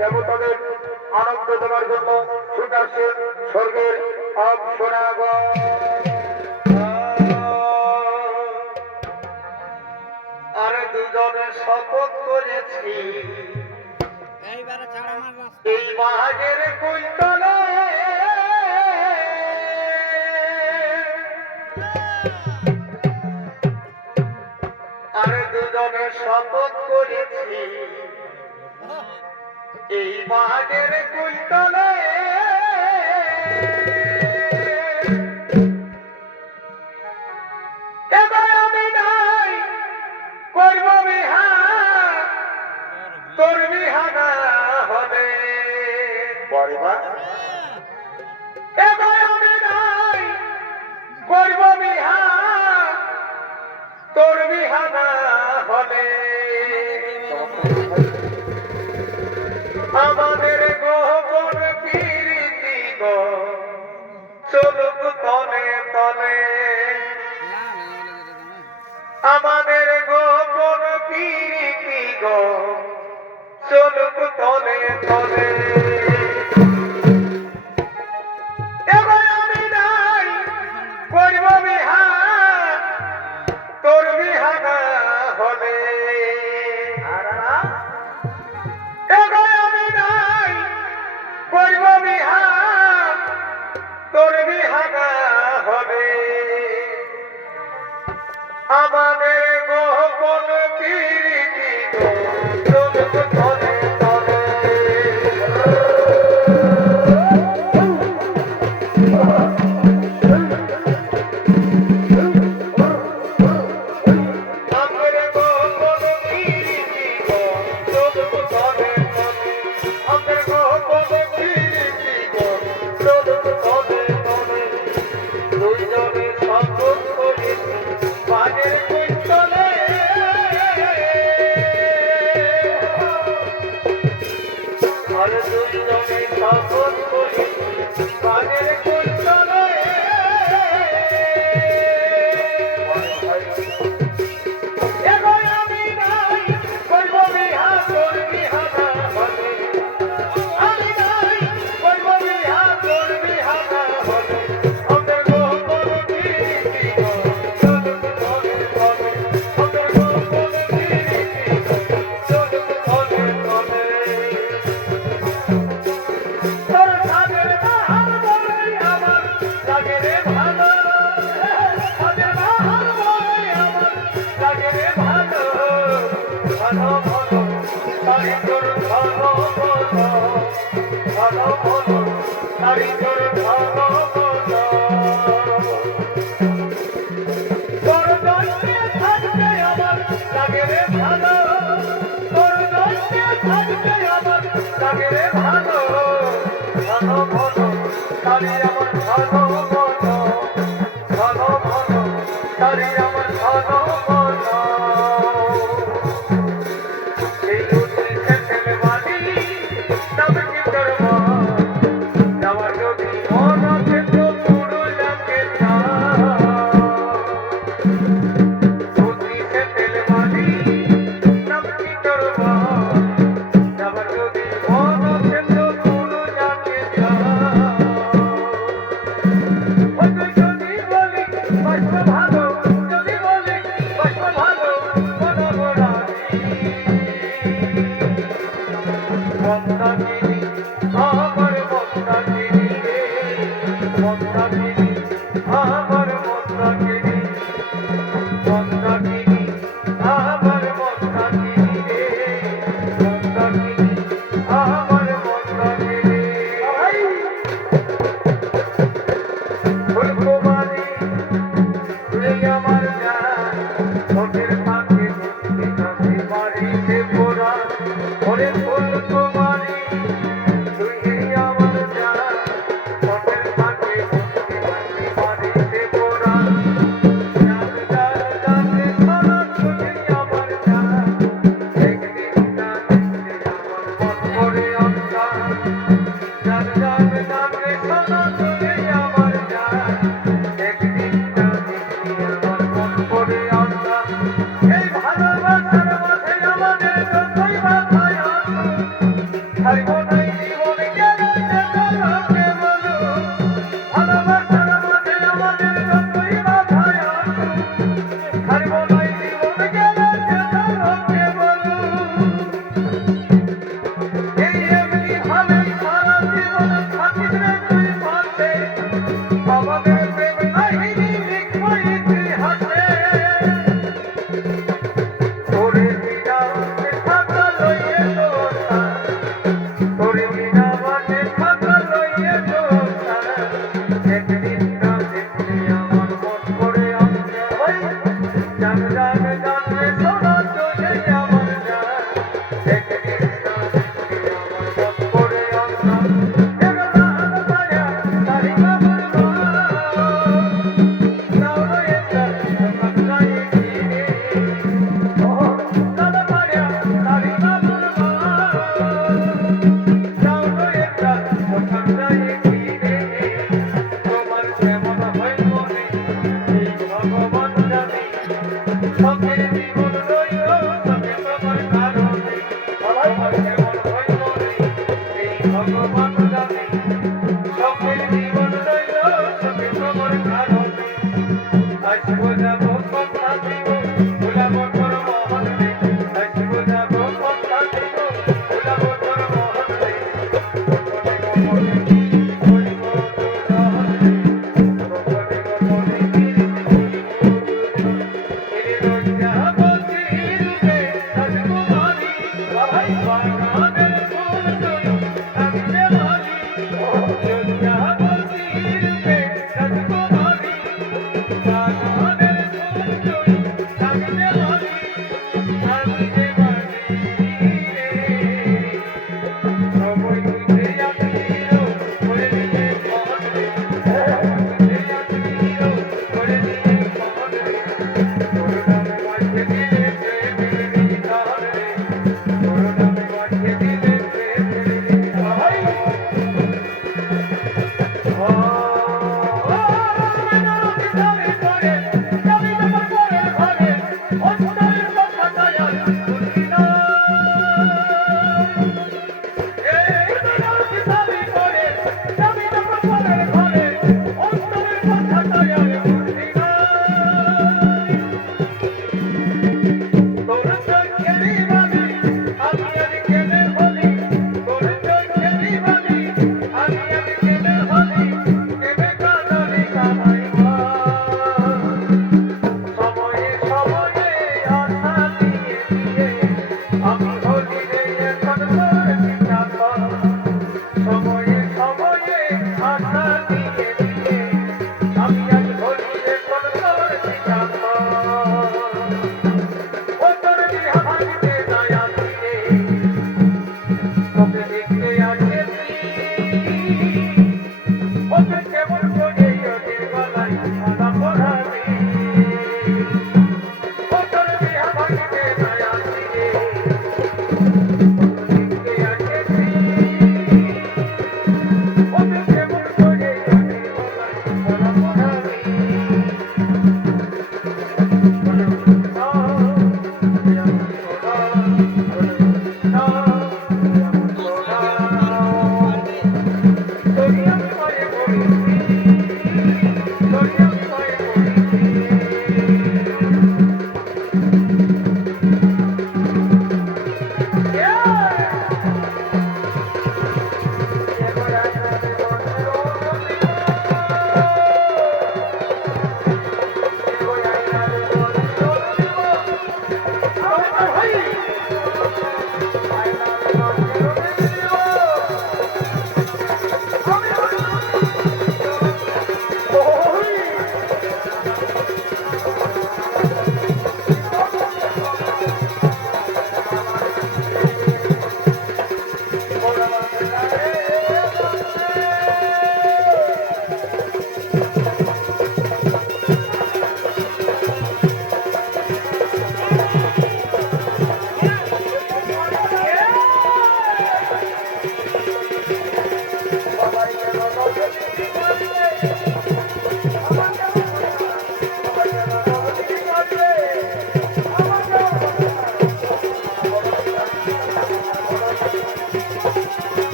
দেবতাদের আনন্দ দেওয়ার জন্য ছুটে আসে স্বর্গের আরে দুজনে শপথ করেছি। এই মহাজের কুইতলে এই বাগের কুলতলে এবার আমি নাই করব বিহা তোর বিহা না হবে বড় তোর বিহানা হবে। আমাদের গোপন পীর আমাদের ভালো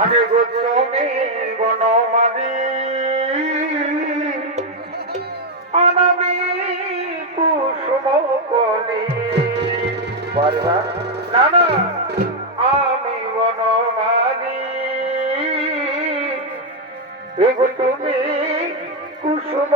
আরে গোচনে বনমালি। অনামি কুসুম কলি পারবা না না। আমি বনমালি। এগো তুমি কুসুম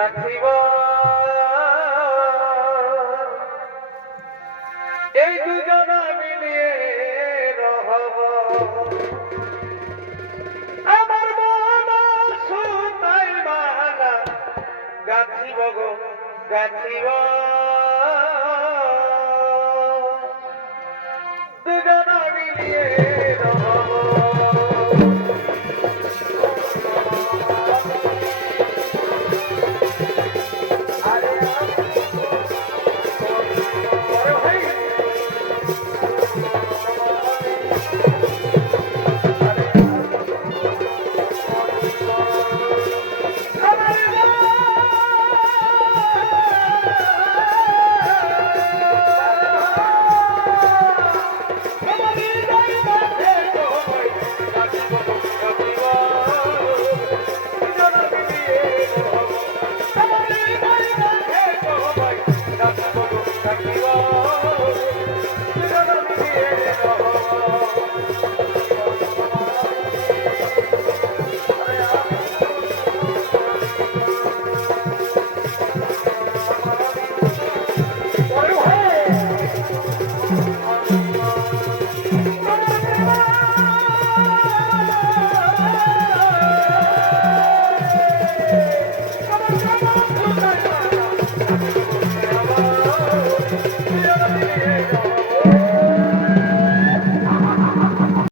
রাখিব। এই দুজনা মিলিয়ে রহব। আমার মনা সুতাই মালা গাথিব গো গাথিব।